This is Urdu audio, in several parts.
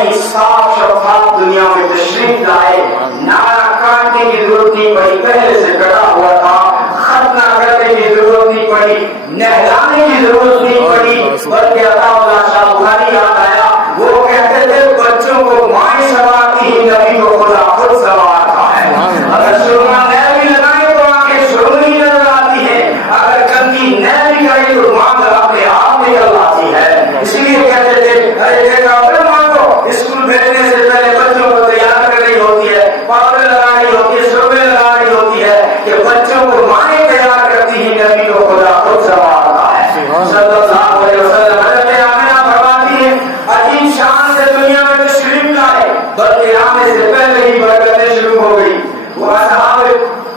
ہی صاف شفاف دنیا میں تشریف لائے. نعرہ کاٹنے کی ضرورت نہیں پڑی, پہلے سے کٹا ہوا تھا. ختنہ کرنے کی ضرورت نہیں پڑی, نہلانے کی ضرورت نہیں پڑی, بلکہ عطا اللہ شاہ بخاری یاد آیا. وہ کہتے تھے بچوں کو مائیں سنوارتی ہی نبی کو خدا خود سنوارتا ہے. اگر سرما نہ بھی لگائے تو آنکھیں سرمئی نظر آتی ہے, اگر گندگی نہ بھی کرے تو مانگ اپنے آپ نکل آتی ہے. اسی لیے کہتے تھے ارے بیٹا مانگو, اسکول بھیجنے سے پہلے بچوں کو تیار کرنی ہوتی ہے, پاؤڈر لگانی ہوتی ہے, سرمے لگانی ہوتی ہے, کہ بچوں کو مائیں تیار کرتی ہی نبی کو خدا خود سنوارتا ہے. صلی اللہ علیہ وسلم. حضرت آمنہ فرماتی ہے عظیم شان سے دنیا میں تشریف لائے, بلکہ آنے سے پہلے ہی برکتیں شروع ہو گئی. وہ اصحاب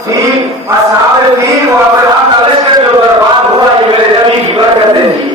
فیل و ابرہہ کا لشکر جو برباد ہوا یہ میرے نبی کی برکتیں تھی.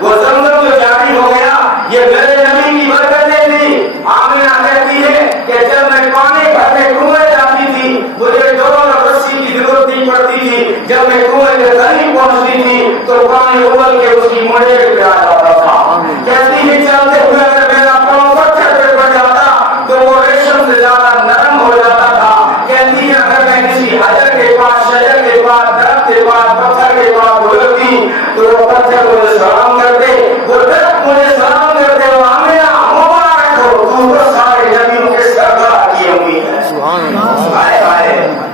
وہ زمزم جو جاری ہو گیا یہ میرے نبی کی برکتیں تھی. آمنہ کہتی ہے کہ جب میں پانی بھرنے کنویں جاتی تھی مجھے ڈول اور رسی کی ضرورت نہیں پڑتی تھی. جب میں کنویں کے قریب پہنچتی تھی تو پانی ابل کے اس کی موڑے پہ آ جاتا تھا. کہتی ہے چلتے ہوئے اگر میرا پاؤں پتھر پہ پڑ جاتا تو وہ ریشم سے زیادہ نرم ہو جاتا تھا. کہتی ہے اگر میں کسی حجر کے پاس, شجر کے پاس, درخت کے پاس, پتھر کے پاس گزرتی تو وہ پتھر مجھے سلام کرتے, وہ درخت مجھے سلام کرتے. وہ آمنہ مبارک ہو, تو سارے نبیوں کے سردار کی امید ہے.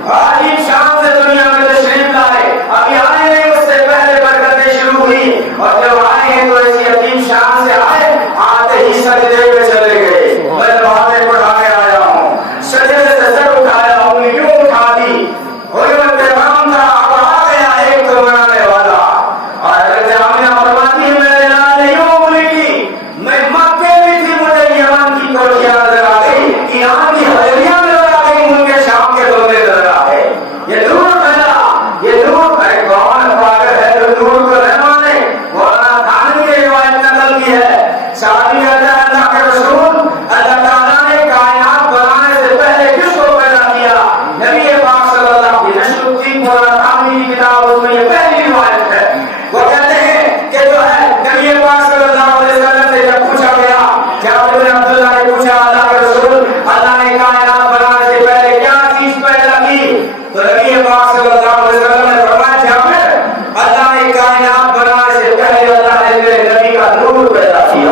عظیم شان سے دنیا میں تشریف لائے. ابھی آئے نہیں, اس سے پہلے برکتیں شروع ہوئی, اور جب آئے ہیں تو ایسی عظیم شان سے آئے, آتے ہی سجدے میں چلے گئے. میں باتیں پڑھا کے آیا ہوں, سجدے سے سر اٹھایا ہوں, یوں اٹھا دی, حرمت پیغام تھا, اب آ گیا ایک تو بنانے والا. اور حضرت آمنہ فرماتی ہے میرے لال نے یوں انگلی کی, میں مکے میں تھی, مجھے یمن کی کوٹھیاں نظر آ گئی, یہاں کی حویلیاں نظر آ گئی, ان کے شام کے دورے نظر آ گئے. یہ دور پھیلا, یہ دور ہے. کون پاگل ہے جو دور کو نہ مانے؟ مولانا خان کی روایت نقل کی ہے. صحابی اللہ کے رسول اللہ تعالیٰ نے کائنات بنانے سے پہلے کس کو پیدا کیا؟ نبی پاک صلی اللہ علیہ وسلم. مولانا خان کی کتاب اس میں یہ پہلی روایت ہے. وہ کہتے ہیں کہ جو ہے نبی پاک صلی اللہ علیہ وسلم سے جب پوچھا گیا, جابر بن عبداللہ نے پوچھا اللہ کے رسول اللہ نے کائنات بنانے سے پہلے کیا چیز پیدا کی؟ تو نبی پاک صلی اللہ علیہ وسلم نے فرمایا جابر اللہ نے کائنات بنانے سے پہلے اللہ نے میرے نبی کا نور پیدا کیا,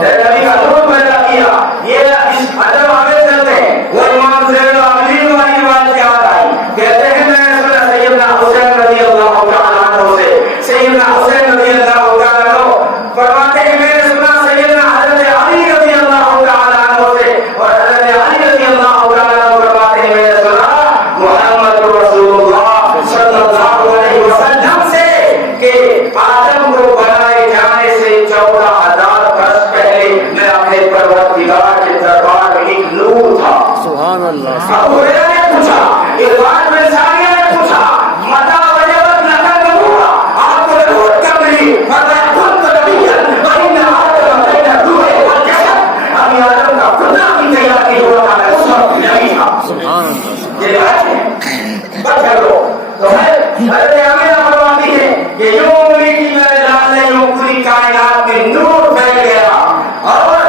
میرے نبی کا نور پیدا کیا. یہ اس ادب آگے چلتے ہیں. وہ امام زین العابدین والی بات یاد آئی. کہتے ہیں میں نے سنا سیدنا حسین رضی اللہ تعالیٰ عنہ سے, سیدنا حسین رضی اللہ تعالیٰ عنہ فرماتے ہیں میں نے سنا سیدنا حضرت علی رضی اللہ تعالیٰ عنہ سے, اور حضرت علی رضی اللہ تعالیٰ عنہ فرماتے ہیں میں نے سنا محمد رسول اللہ صلی اللہ علیہ وسلم سے کہ آدم کو بنائے جانے سے 14,000 برس پہلے میں اپنے پروردگار کے دربار میں ایک نور تھا. سبحان اللہ. ابو ہریرہ نے پوچھا, ارباد بن ساریہ نے پوچھا, متا وجبت لك النور, آپ کو نور کب ملی؟ فرمایا كنت نبيا وإن آدم بين الروح والجسد. ابھی آدم کا خدا کی تیاری ہو رہا ہے, اس وقت نبی تھا. سبحان اللہ. یہ بات ہے. بچہ لو تو حضرت آمنہ فرماتی ہے کہ یوں انگلی کی میرے لال نے یوں پوری کائنات میں نور پھیل گیا, اور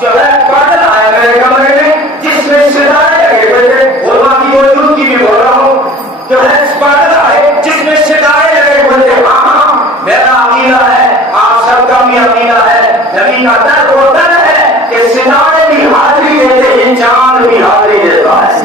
جو ہے بادل آیا میرے کمرے میں جس میں ستارے لگے ہوئے تھے. علماء کی موجودگی بھی بول رہا ہوں. جو ہے بادل آئے جس میں ستارے لگے ہوئے تھے. ہاں میرا عقیدہ ہے, آپ سب کا بھی عقیدہ ہے, نبی کا در وہ در ہے کہ ستارے بھی حاضری دیتے ہیں, چاند بھی حاضری دیتا ہے.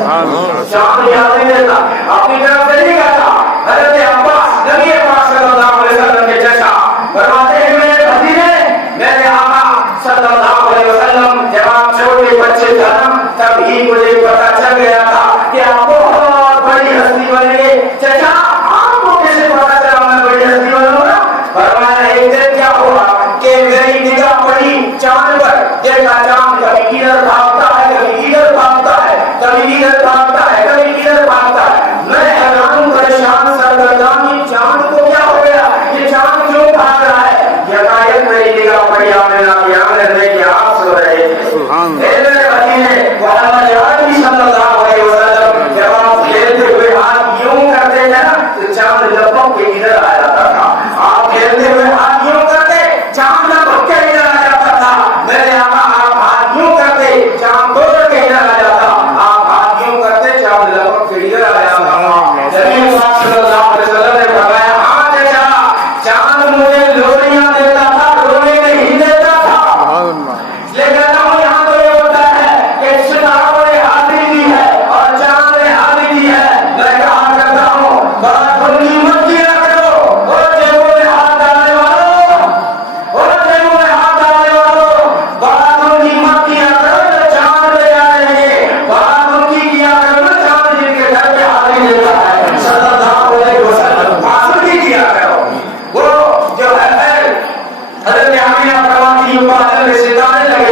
چاند بھی حاضری دیتا, اپنی طرف سے نہیں کہتا. حضرت عباس نبی پاک صلی اللہ علیہ وسلم کے چچا فرماتے ہیں میرے بھتیجے, میرے آقا صلی اللہ علیہ وسلم جب آپ چھوٹے بچے جنم تب ہی مجھے پتا چل گیا تھا کہ آپ بہت بڑی ہستی بن گئے. چچا آپ کو کیسے پتا چلا میں بڑی ہستی بنوں گا؟ فرمایا ایک دن کیا ہوا کہ میری نگاہ پڑی چاند پر, دیکھا چاند کبھی ادھر بھاگتا ہے, کبھی ادھر بھاگتا ہے, کبھی ادھر بھاگتا ہے, کبھی ادھر بھاگتا ہے. میں حیران پریشان سرگردانی, چاند کو کیا ہو گیا, یہ چاند کیوں بھاگ رہا ہے؟ یکایک میری نگاہ پڑی آمنہ کی آنگن میں کہ آپ سو رہے تھے. میرے بھتیجے محمد عربی صلی اللہ علیہ وسلم جب آپ کھیلتے ہوئے ہاتھ یوں کرتے تھے نا تو چاند لپک کے ادھر آ جاتا تھا. آپ کھیلتے ہوئے ہاتھ یوں کرتے, چاند لپک کے ادھر آ جاتا تھا.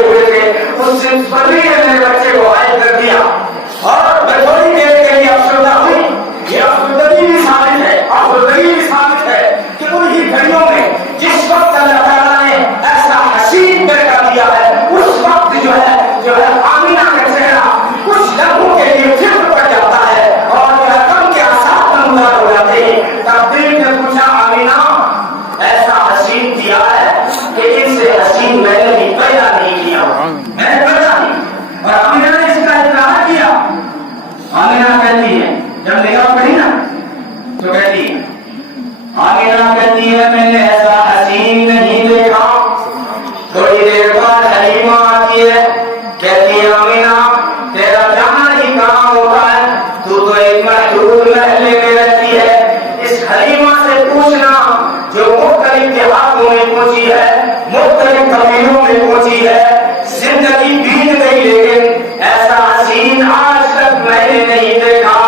ہوئے تھے، اس بندی نے میرے بچے کو غائب کر دیا اور میں تھوڑی دیر کے لیے افسردہ ہوئی. یہ افسردگی بھی ثابت ہے، افسردگی بھی ثابت ہے کہ انہی گھڑیوں میں جس وقت اللہ تعالیٰ نے ایسا حسین پیدا دیا ہے، اس وقت جو ہے آمینہ کا چہرہ کچھ لمحوں کے لیے پھر پڑ جاتا ہے اور جو ہے غم کے آثار نمودار ہو جاتے ہیں. تب دل نے پوچھا آمینہ ایسا حسین دیا ہے کہ ان سے حسین میں نے بھی پیدا نہیں کیا، میں نے پیدا نہیں. اور آمینہ نے اس کا اقرار کیا. آمینہ کہتی ہے جب نگاہ پڑی نا تو کہتی ہے، آمینہ کہتی ہے میں نے ایسا حسین نہیں دیکھا. تھوڑی دیر بعد حلیمہ آتی ہے، کہتی ہے آمینہ تیرا جانا ہی کہاں ہوتا ہے، تو ایک محدود محلے میں رہتی ہے. اس حلیمہ سے پوچھنا جو مختلف دیہاتوں میں پہنچی ہے، مختلف قبیلوں میں پہنچی ہے، زندگی بیت گئی لیکن ایسا حسین آج تک میں نے نہیں دیکھا.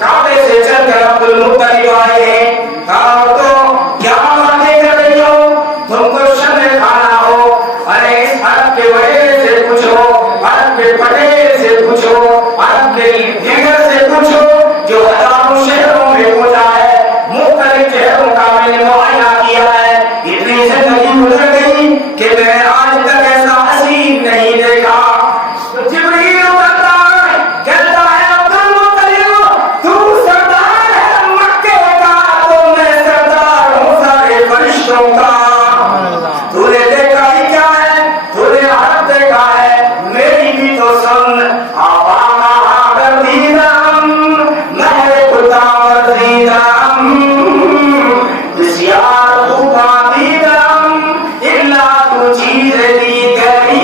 کعبے سے چل کر عبد المطلب آئے ہیں، کہا تو کیا باتیں کر رہی ہو، تم کو شرم کھانا ہو. ارے اس عرب کے وڈیرے سے پوچھو، عرب کے پٹیل سے پوچھو، عرب کے دیگر سے پوچھو جو ہزاروں شہروں میں پہنچا ہے، مختلف شہروں کا میں نے معائنہ کیا ہے. اتنی زندگی گزر گئی کہ میں آج تک ایسا حسین نہیں دیکھا. تو جبریل اترتا ہے، کہتا ہے عبد المطلب تو سردار ہے مکے کا، تو میں سردار ہوں سارے فرشتوں کا. تو نے دیکھا ہی کیا ہے، تو نے عرب دیکھا ہے، میری بھی تو سن. آبا کہا کر دیدم مہر خدا ورزیدم بسیار خوبا دیدم الا تو چیز دی گئی.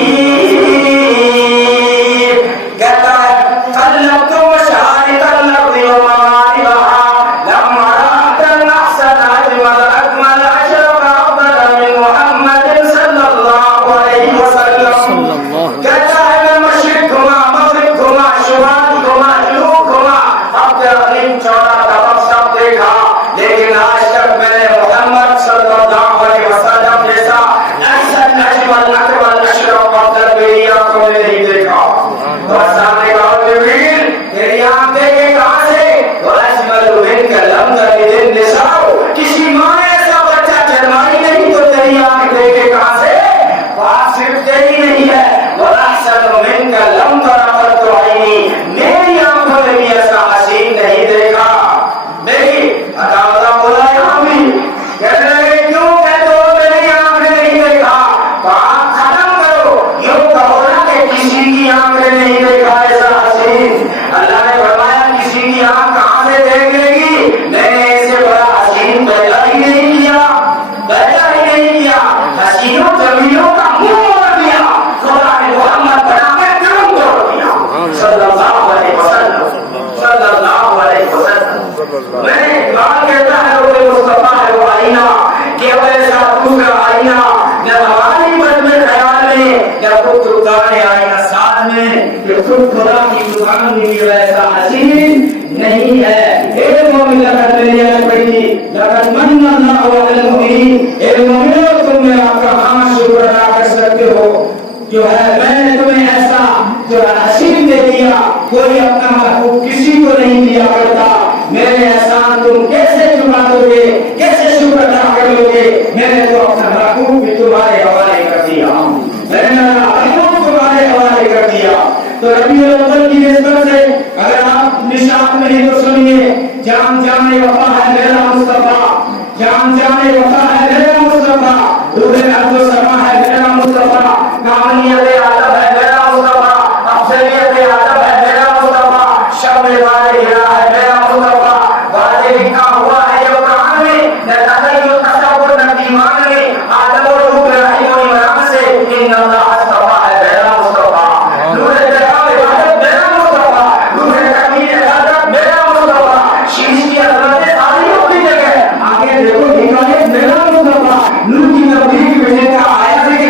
کہتا ہے طلب تو مشارق الارض ومغاربها لما رأت الأحسن أجمل أكمل أشرف أفضل من محمد صلی اللہ علیہ وسلم. کہتا ہے میں مشرق گھما، مغرب گھما، شمال گھما، جنوب گھما، اب تقریب 14 طرف سب دیکھا، لیکن آج تک میں نے محمد صلی اللہ علیہ وسلم جیسا احسن اجمل اکمل اشرف افضل میری آنکھوں نے نہیں دیکھا. اور سامنے کہا جبریل تیری آنکھ دیکھے کہاں سے؟ وہ اجمل منک لم تلد النساء، کسی ماں نے ایسا بچہ جنمائی نہیں تو تیری آنکھ دیکھے کہاں سے؟ بات صرف تیری نہیں ہے، وہ احسن منک لم تر قط عینی، میری آنکھوں نے بھی ایسا حسین نہیں دیکھا. دیکھیے عطا بولا یہاں بھی کہنے لگے کیوں کہتے ہو میری آنکھ نے نہیں دیکھا؟ بات ختم کرو، یوں کہو نا کہ کسی کی آنکھ نے نہیں دیکھا ایسا حسین. اللہ نے فرمایا کسی کی آنکھ کہاں سے دیکھ لے گی، میں نے اسے بڑا حسین پیدا ہی نہیں کیا، پیدا ہی نہیں کیا. حسینوں جمیلوں کا منہ موڑ دیا، خدا نے محمد بنا کے کرم توڑ دیا صلی اللہ علیہ وسلم، صلی اللہ علیہ وسلم. میں اقبال کہتا ہے روح مصطفیٰ ہے وہ آئینہ، کہ ویسا دوسرا آئینہ نہ ہماری بد میں خیال میں، نہ خود دکان آئینہ ساتھ میں، کہ خود خدا کی دکان میں ویسا حسین نہیں ہے. اے مومن لقد میری آیت پڑھی، لقد من اللہ علی المؤمنین، اے مومنوں تم نے آپ کا خاص شکر ادا کر سکتے ہو. جو ہے میں نے تمہیں ایسا جو حسین دے دیا، کوئی اپنا محبوب کسی کو نہیں دیا کرتا. میرے احسان تم کیسے چکا دو گے، کیسے شکر ادا کر لو گے؟ میں نے تو اپنا محبوب بھی تمہارے حوالے کر دیا، میں نے میرا محبوب تمہارے حوالے کر دیا. تو ربیع الاول کی نسبت سے اگر آپ نشاط میں ہیں تو سنیے، جان جان وفا ہے میرا مصطفیٰ، جان جان وفا ہے میرا مصطفیٰ، روح عرض و سما ہے میرا مصطفیٰ، کہانیت ادب ہے میرا مصطفیٰ، افضلیت ادب ہے میرا مصطفیٰ، شب والے ہرا ہے میرا مصطفیٰ. واضح لکھا ہوا ہے یہ قرآن میں، نہ تخیل تصور نہ دیوان میں، آدم و روح رحیم و عمران سے ان اللہ اصطفیٰ ہے میرا مصطفیٰ. نور پیغام عبادت میرا مصطفیٰ، نور تکمیل عبادت میرا مصطفیٰ، شیش کی عظمت ساری اپنی جگہ، آگے دیکھو حکایت میرا مصطفیٰ، نور کی تبلیغ بھیجنے کا آیا ہے کہ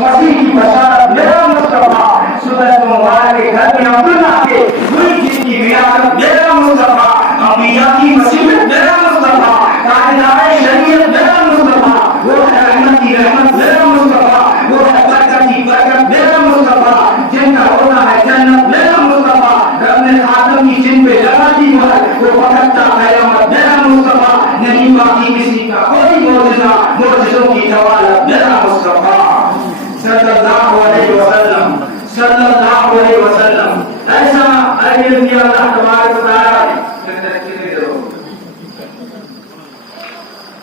مسیح کی بشارت میرا مصطفیٰ، سنت مبارک کے گھر میں عبداللہ کے ہوئی جس کی ولادت میرا مصطفیٰ، انبیاء کی مسیحت میرا مصطفیٰ، تاجدار شریعت میرا مصطفیٰ، وہ ہے رحمت کی رحمت میرا مصطفیٰ، وہ ہے برکت کی برکت میرا مصطفیٰ، جن کا ہونا ہے جنت میرا مصطفیٰ، رب نے خاتم کی جن پہ لگا دی مہر، وہ پکڑتا قیامت میرا مصطفیٰ، نہیں باقی کسی کا کوئی معجزہ، معجزوں کی جوالت میرا مصطفیٰ صلی اللہ علیہ وسلم، صلی اللہ علیہ وسلم۔ ایسا علم کیا اللہ تبارک و تعالیٰ نے،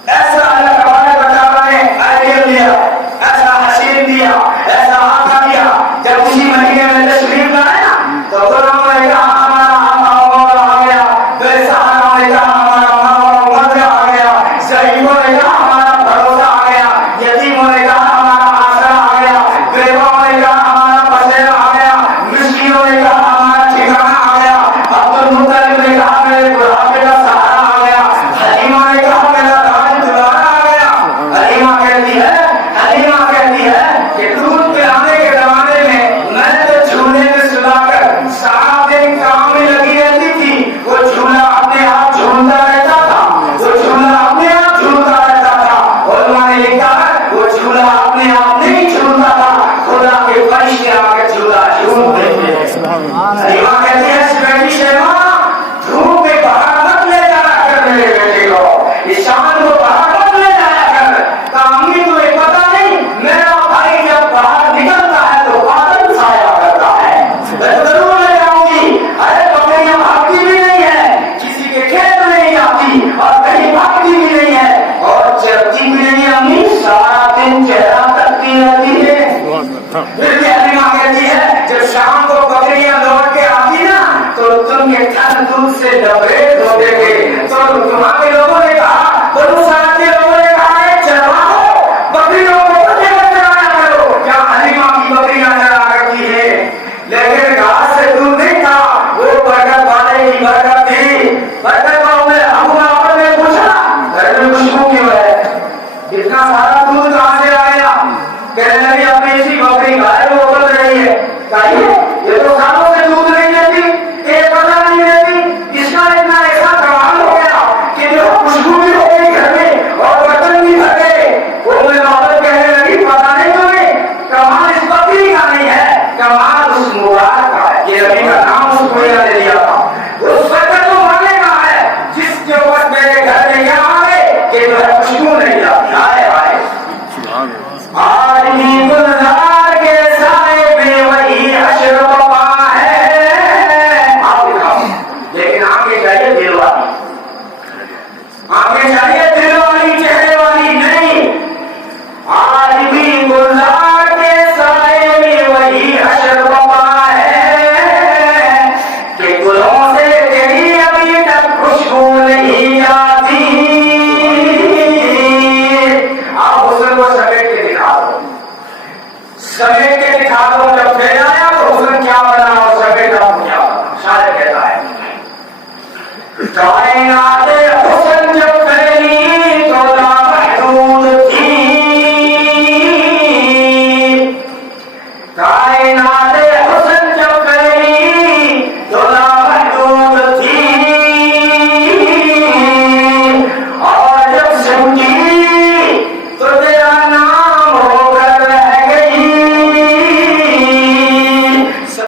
ایسا اللہ تبارک و تعالیٰ نے علم دیا، ایسا حسین دیا، ایسا آقا دیا۔ جب اسی مہینے میں تشریف لائے نا تو غلاموں نے کہا ہمارا آقا مولا آ گیا، پھر صحابہ نے کہا ہمارا مولا آ گیا، ضعیفوں نے کہا ہمارا بھروسہ آ گیا، یتیموں نے کہا ہمارا آسرا آ گیا، بیواؤں نے کہا ہمارا بسیرا آ گیا، مسکینوں نے کہا ہمارا ٹھکانہ آ گیا، عبدالمطلب نے کہا میرے بڑھاپے کا سہارا آ گیا، حلیمہ نے کہا میرا راج دوبارہ آ گیا۔ حلیمہ کہتی ہے کہ دودھ پلانے کے زمانے میں تو جھولے میں سلا کر سارا دن کام میں لگی رہتی تھی، وہ جھولا اپنے آپ جھولتا رہتا تھا، وہ جھولا اپنے آپ جھولتا رہتا تھا۔ علماء نے لکھا ہے وہ جھولا اپنے آپ نہیں جھولتا تھا، خدا کے فرشتے آ کے جھولا جھولتے تھے۔ حلیمہ کہتی ہے بیٹی شیما دھوپ میں باہر مت لے جایا کر میرے بیٹے کو، اس شان کو باہر مت لے جایا کر، کامی تمہیں پتا نہیں میرا بھائی جب باہر نکلتا ہے تو بادل چھایا کرتا ہے، میں تو ضرور لے جاؤں گی۔ ارے بکریاں بھاگتی بھی نہیں ہے، کسی کے کھیت میں نہیں جاتی اور کہیں بھاگتی بھی نہیں ہے اور چرتی بھی نہیں ہے، امی سارا دن چہرہ تکتی رہتی ہے۔ پھر بھی حلیمہ کہتی ہے جب شام کو بکریاں لوٹ کے آتی نا تو تم یہ تھن دودھ سے لبریز ہو دے گے۔ تو وہاں کے لوگوں نے کہا، بنو سعد کے لوگوں نے کہا ہے چروا ہو بکریوں کو کتے میں چرایا کرو، کیا حلیمہ کی بکریاں چرا کرتی ہے؟ لیکن گھاس سے دودھ نہیں تھا، وہ برکت والے کی برکت تھی۔ برکت والوں نے ابو بکر نے پوچھا گھر میں خوشبو کیوں ہے، اتنا سارا دودھ کہاں سے آیا؟ کہنے لگی اپنی اسی بکری گائے وہ ابل رہی ہے۔ کہیے یہ تو سالوں سے دودھ نہیں دیتی، ایک پتہ نہیں دیتی، اس کا اتنا ایسا کمال ہو گیا کہ جو خوشبو بھی ہو گئی گھر میں اور برتن بھی بھر گئے۔ وہ بابر کہنے لگی پتہ نہیں تمہیں کمال اس بکری کا نہیں ہے، کمال اس مبارک کا ہے، یہ نبی کا نام اس کو نے دیا تھا۔ اس برکت کو مانے کا ہے جس کے وقت میرے گھر میں کیا آئے کہ جو ہے خوشبو نہیں آتی۔ آئے آئے آج بھی گلزار کے سائے میں وہی حشر وفا ہے۔ آپ دکھاؤ لیکن آنکھیں چاہیے دل والی، آنکھیں چاہیے دل والی، چہرے والی نہیں۔ آج بھی گلزار کے سائے میں وہی حشر وفا ہے کہ گلوں سے تیری ابھی تک خوشبو نہیں جاتی۔ آپ حسن کو سمیٹ کے دکھا دو، سمیٹ کے دکھا دو، جب پھیلایا تو حسن کیا بنا